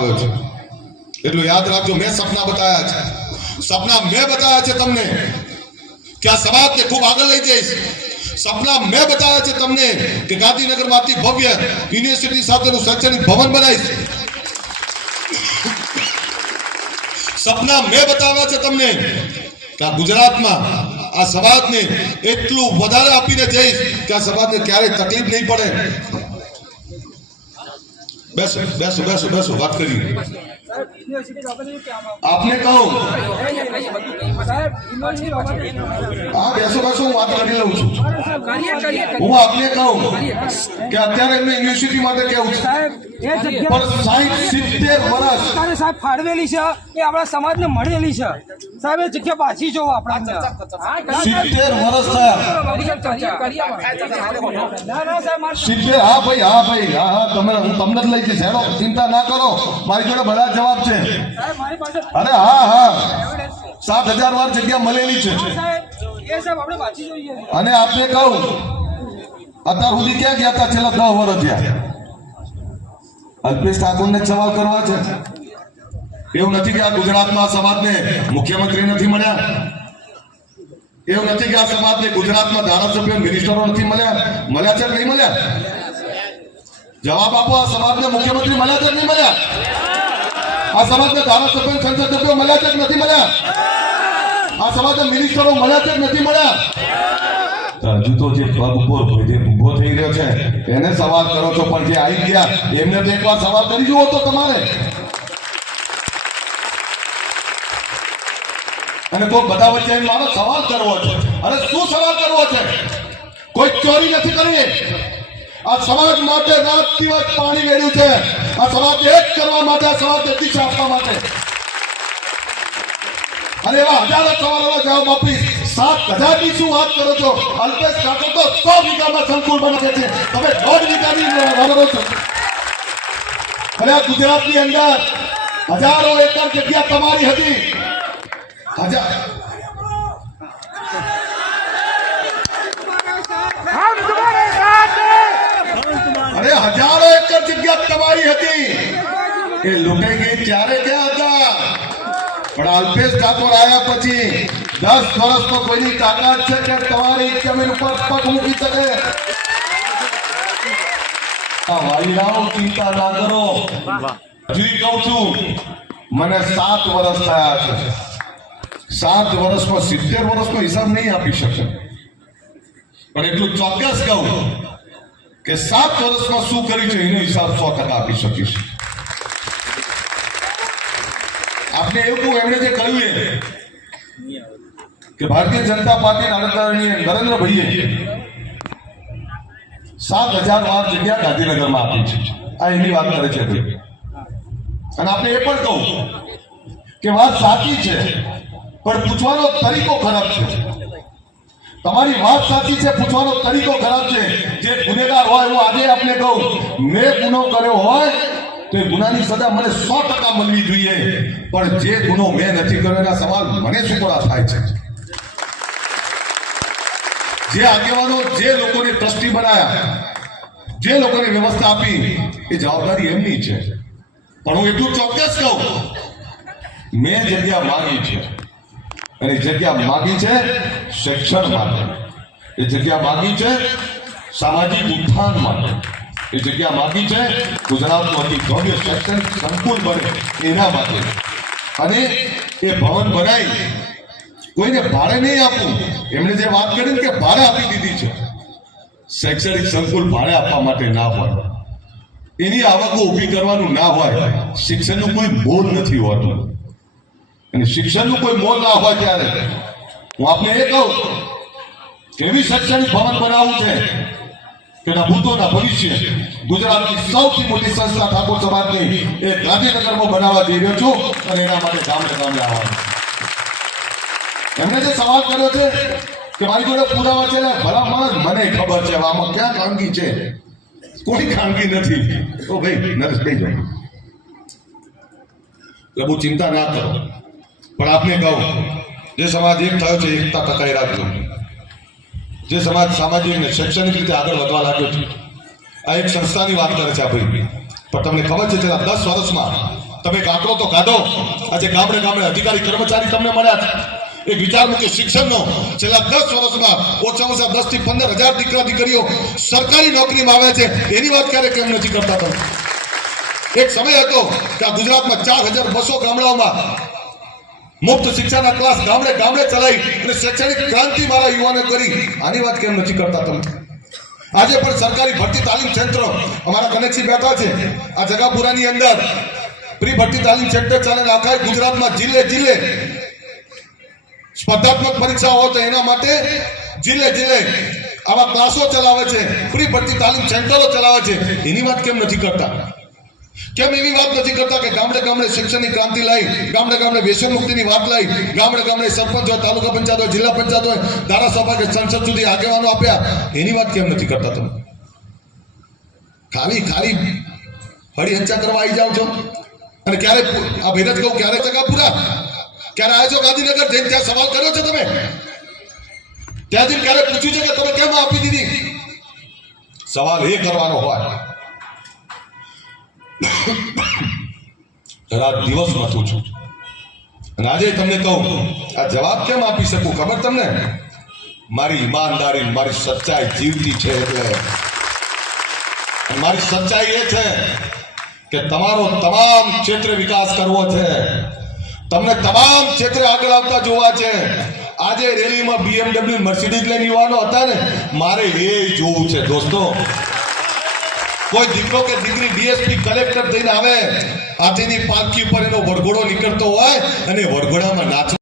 આવ્યો છે. એટલું યાદ રાખજો, મેં સપના બતાવ્યા છે. સપના મેં બતાવ્યા છે તમને. કે આ સમાજને ખૂબ આગળ લઈ જઈશ. સપના મેં બતાવ્યા છે તમને કે ગાંધીનગરમાંથી ભવ્ય યુનિવર્સિટી સાથેનું શૈક્ષણિક ભવન બનાવીશ. સપના મેં બતાવ્યા છે તમને કે આ ગુજરાતમાં આ સમાજને એટલું વધારે આપીને જઈશ કે આ સમાજને ક્યારેય તકલીફ નહીં પડે. બેસો બેસો બેસો બેસો વાત કરી આપને કહું? હા બેસો બેસો હું વાત કરી લઉં છું. હું આપને કહું કે અત્યારે એમને યુનિવર્સિટી માટે કેવું છે? પણ સિત્તેર વર્ષ સાહેબ ફાળવેલી છે એ આપણા સમાજને મળેલી છે. સાહેબ એ જગ્યા પાછી જોવો આપણા સિત્તેર વર્ષ સાહેબ હા ભાઈ હા ભાઈ હા હા તમે હું તમને જ લઈ જઈશ. ચિંતા ના કરો. મારી જોડે બધા જવાબ છે. અરે હા હા. સાત હજાર વાર જગ્યા મળેલી છે. અને આપને કહું અત્યાર સુધી ક્યાં ગયા હતા? છેલ્લા દસ વર્ષ થયા. અલ્પેશ ઠાકોરને સવાલ કરવા છે. એવું નથી કે આ ગુજરાતમાં સમાજને મુખ્યમંત્રી નથી મળ્યા. એવું નથી કે આ સમાજને ગુજરાતમાં ધારાસભ્યો મિનિસ્ટરો નથી મળ્યા. મળ્યા છે કે નહીં મળ્યા? જવાબ આપો આ સમાજને મુખ્યમંત્રી મળ્યા છે કે નહીં મળ્યા? આ સમાજના ધારાસભ્યો સંસદ સભ્યો મળ્યા છે કે નથી મળ્યા? આ સમાજના મિનિસ્ટરો મળ્યા છે કે નથી મળ્યા? હજુ જે પગ ઊભો જે ઊભો થઈ રહ્યો છે, એને સવાલ કરો છો, પણ જે આવી ગયા, એમને તો એકવાર સવાલ કરી જુઓ તો તમારે. અને કોઈ બધા વચ્ચે મારો સવાલ કરવો છે. અરે, શું સવાલ કરવો છે? કોઈ ચોરી નથી કરી? આ સમાજ માટે રાત દિવસ પાણી વેડ્યું છે. આ સમાજ એક કરવા માટે, આ સમાજ દિશા આપવા માટે. અને એવા હજારો સવાલોના જવાબ આપીશ. સાત હજારની શું વાત કરો છો? અલ્પેશ ઠાકોર તો સો વીઘામાં સંકુલ બનાવે છે. તમે દોઢ વીઘાની વાપરો છો. અને આ ગુજરાતની અંદર હજારો એકર જગ્યા તમારી હતી. હજાર એકર તમારી હતી. એ લૂંટાઈ ગઈ ત્યારે ક્યાં હતા. પણ અલ્પેશ ઠાકોર આવ્યા પછી દસ વર્ષ તો કોઈની તાકાત છે કે તમારી જમીન ઉપર પગ મૂકી શકે? વાલીરાઓ ચિંતા ના કરો. હજી કહું છું, મને સાત વર્ષ થયા છે. સાત વર્ષમાં સિત્તેર વર્ષનો હિસાબ નહીં આપી શકે. પણ એટલું ચોક્કસ કહું કે સાત વર્ષમાં શું કર્યું છે, એનો હિસાબ સો ટકા આપી શકીશ. આપને એવું એમણે જે કહ્યું એ, કે ભારતીય જનતા પાર્ટીના આદરણીય નરેન્દ્રભાઈએ સાત હજાર વાર જગ્યા ગાંધીનગરમાં આપી છે. આ એની વાત કરે છે અને આપણે એ પણ કહું કે વાત સાચી છે, પણ પૂછવાનો તરીકો ખરાબ છે. તમારી વાત સાચી છે, પૂછવાનો તરીકો ખરાબ છે. જે ગુનેગાર હોય, હું આજે આપને કહું, મેં ગુનો કર્યો હોય, તો એ ગુનાની સજા મને સો ટકા મળવી જોઈએ. પણ જે ગુનો મેં નથી કર્યો, એના સવાલ મને શું પરા થાય છે? જે આગેવાનો, જે લોકોને ટ્રસ્ટી બનાયા, જે લોકોને વ્યવસ્થા આપી, એ જવાબદારી એમની છે. પણ હું એટલું ચોક્કસ કહું, મેં જગ્યા માંગી છે. અને જગ્યા માગી છે શિક્ષણ માટે. એ જગ્યા માગી છે સામાજિક ઉત્થાન માટે. એ જગ્યા માગી છે ગુજરાતનું અતિ ભવ્ય શૈક્ષણિક સંકુલ બને એના માટે. અને એ ભવન બનાવી કોઈને ભાડે નહીં આપવું. એમણે જે વાત કરી કે ભાડે આપી દીધી છે. શૈક્ષણિક સંકુલ ભાડે આપવા માટે ના હોય. એની આવકો ઊભી કરવાનું ના હોય. શિક્ષણનું કોઈ બોલ નથી હોતું. અને શિક્ષણનું કોઈ મોલ ના હોય ત્યારે હું આપને એ કહું, એવી શૈક્ષણિક ભવન બનાવવું છે કે ના ભૂતોના ભવિષ્ય ગુજરાતની સૌથી મોટી સંસ્થા ઠાકોર સમાજની એ ગાંધીનગરમાં બનાવવા જઈ રહ્યો છું અને એના માટે ગામડે ગામડે આવવાનું એમણે જે સવાલ કર્યો છે કે મારી જોડે પુરાવા છે ભલા માણસ મને ખબર છે આમાં ક્યાં ખાનગી છે? કોઈ ખાનગી નથી. તો ભાઈ નરેશ ભાઈ જાઓ. એટલે બહુ ચિંતા ના કરો. પણ આપને કહું, જે સમાજ એક થયો છે, એકતા ટકાઈ રાખજો. જે સમાજ સામાજિક અને શૈક્ષણિક રીતે આગળ વધવા લાગ્યો છે. આ એક સંસ્થાની વાત કરે છે આ ભાઈ. પણ તમને ખબર છે, છેલ્લા દસ વર્ષમાં તમે કાંકરો તો કાઢો આજે ગામડે ગામડે અધિકારી કર્મચારી તમને મળ્યા એક વિચાર મૂકે શિક્ષણનો છેલ્લા દસ વર્ષમાં ઓછામાં ઓછા દસથી પંદર હજાર દીકરા દીકરીઓ સરકારી નોકરીમાં આવે છે. એની વાત ક્યારે કેમ નથી કરતા તમે? એક સમય હતો કે આ ગુજરાતમાં ચાર હજાર બસો ગામડાઓમાં મુક્ત શિક્ષાના ક્લાસ ગામડે ગામડે ચલાવી અને શૈક્ષણિક ક્રાંતિ મારા યુવાનો કરી. આની વાત કેમ નથી કરતા તમે? આજે પણ સરકારી ભરતી તાલીમ ક્ષેત્ર અમારા કનેક્સી બેઠા છે. આ જગાપુરાની અંદર પ્રી ભરતી તાલીમ સેન્ટર ચાલે આખા ગુજરાતમાં જિલ્લે જિલ્લે સ્પર્ધાત્મક પરીક્ષા હોય તો એના માટે જિલ્લે જિલ્લે આવા ક્લાસો ચલાવે છે. પ્રી ભરતી તાલીમ સેન્ટરો ચલાવે છે. એની વાત કેમ નથી કરતા? કેમ એવી વાત નથી કરતા કે ગામડે ગામડે શિક્ષણની ક્રાંતિ લાવી ગામડે ગામડે વ્યસન મુક્તિની વાત લાવી ગામડે ગામડે સરપંચ હોય, તાલુકા પંચાયત હોય, જિલ્લા પંચાયત હોય, ધારાસભા કે સંસદ સુધી આગેવાનો આપ્યા. એની વાત કેમ નથી કરતા તમે? ખાલી ખાલી હળી હંચા કરવા આવી જાઓ છો. અને ક્યારે આ ભૈરજ કહું, ક્યારે જગા પૂરા? ક્યારે આવ્યો છો ગાંધીનગર જઈને ત્યાં સવાલ કર્યો છે તમે? ત્યાં જઈને ક્યારે પૂછ્યું છે કે તમે કેમ આપી દીધી? સવાલ એ કરવાનો હોય. રાત દિવસ મથું છું. અને આજે તમને કહું, આ જવાબ કેમ આપી શકું? ખબર તમને? મારી ઈમાનદારી, મારી સચ્ચાઈ જીવતી છે એટલે. મારી સચ્ચાઈ એ છે કે તમારો તમામ ક્ષેત્રે વિકાસ કરવો છે. તમને તમામ ક્ષેત્રે આગળ આવતા જોવા છે. આજે રેલીમાં બીએમડબલ્યુ મર્સિડીઝ લઈને યુવાનો હતા ને, મારે એ જોવું છે. દોસ્તો કોઈ દીકરો કે દીકરી ડીએસપી કલેક્ટર થઈને આવે, હાથીની પાલકી ઉપર એનો વરઘોડો નીકળતો હોય અને વરઘોડામાં નાચ.